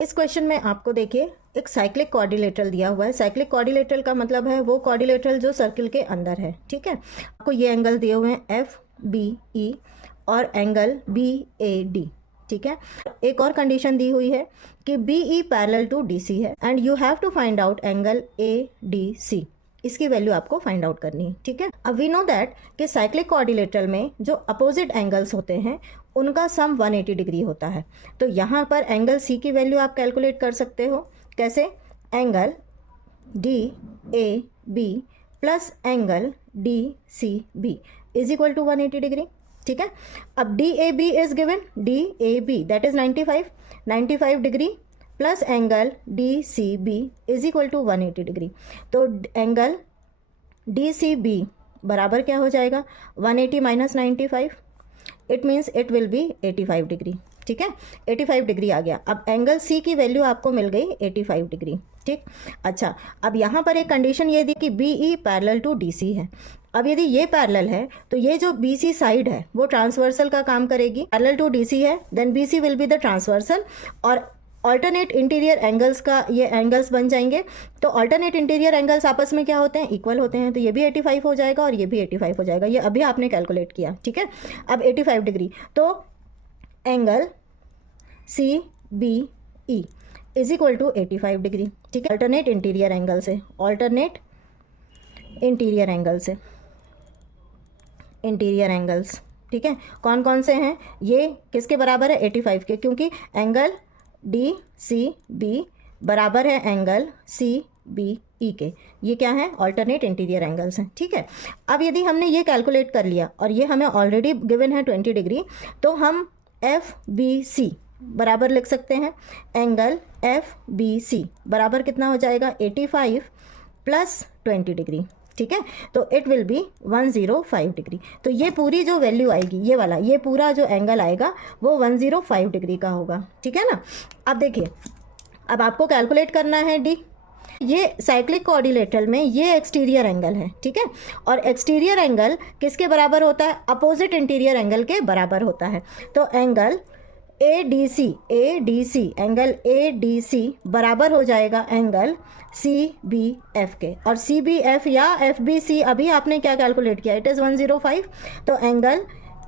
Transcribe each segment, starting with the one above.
इस क्वेश्चन में आपको देखिए एक साइक्लिक क्वाड्रिलेटरल दिया हुआ है। साइक्लिक क्वाड्रिलेटरल का मतलब है वो क्वाड्रिलेटरल जो सर्किल के अंदर है, ठीक है। आपको ये एंगल दिए हुए हैं FBE और एंगल BAD, ठीक है। एक और कंडीशन दी हुई है कि BE पैरेलल टू DC है and you have to find out angle ADC। इसकी वैल्यू आपको फाइंड आउट करनी है, ठीक है। अब वी नो दैट कि साइक्लिक क्वाड्रिलेटरल में जो अपोजिट एंगल्स होते हैं उनका सम 180 डिग्री होता है। तो यहाँ पर एंगल C की वैल्यू आप कैलकुलेट कर सकते हो। कैसे? Angle DAB plus angle DCB is equal to 180 degree, ठीक है। अब DAB is given, DAB that is 95 degree plus angle DCB is equal to 180 degree. तो एंगल DCB बराबर क्या हो जाएगा? 180 minus 95, it means it will be 85 degree, ठीक है। 85 डिग्री आ गया। अब एंगल C की वैल्यू आपको मिल गई 85 डिग्री, ठीक। अच्छा, अब यहाँ पर एक कंडीशन ये दी कि BE पैरेलल टू DC है। अब यदि ये पैरेलल है तो ये जो BC साइड है वो ट्रांसवर्सल का काम करेगी। पैरेलल टू DC है then BC will be the transversal और ऑल्टरनेट इंटीरियर एंगल्स का ये एंगल्स बन जाएंगे। तो ऑल्टरनेट इंटीरियर एंगल्स आपस में क्या होते हैं? इक्वल होते हैं। तो ये भी 85 हो जाएगा और ये भी 85 हो जाएगा। ये अभी आपने कैलकुलेट किया, ठीक है। अब 85 डिग्री तो angle CBE is equal to 85 degree, ठीक है। ऑल्टरनेट इंटीरियर एंगल से, ऑल्टरनेट इंटीरियर एंगल से, इंटीरियर एंगल्स, ठीक है। कौन कौन से हैं? ये किसके बराबर है? 85 के, क्योंकि एंगल DCB बराबर है एंगल CBE के। ये क्या है? ऑल्टरनेट इंटीरियर एंगल्स हैं, ठीक है। अब यदि हमने ये कैलकुलेट कर लिया और ये हमें ऑलरेडी गिवन है 20 डिग्री, तो हम FBC बराबर लिख सकते हैं एंगल FBC बराबर कितना हो जाएगा? 85 प्लस 20 डिग्री, ठीक है। तो इट विल बी 105 डिग्री। तो ये पूरी जो वैल्यू आएगी, ये वाला, ये पूरा जो एंगल आएगा वो 105 डिग्री का होगा, ठीक है ना। अब देखिए, अब आपको कैलकुलेट करना है D। ये साइक्लिक कोऑर्डिनेटरल में ये एक्सटीरियर एंगल है, ठीक है। और एक्सटीरियर एंगल किसके बराबर होता है? अपोजिट इंटीरियर एंगल के बराबर होता है। तो एंगल ADC एंगल ADC बराबर हो जाएगा एंगल CBF के। और CBF या FBC अभी आपने क्या कैलकुलेट किया? It is 105। तो angle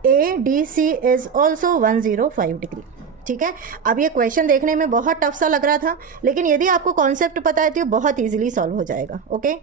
ADC is also 105 degree, ठीक है। अब ये क्वेश्चन देखने में बहुत टफ सा लग रहा था, लेकिन यदि आपको कॉन्सेप्ट पता है तो ये बहुत ईजिली सॉल्व हो जाएगा। ओके।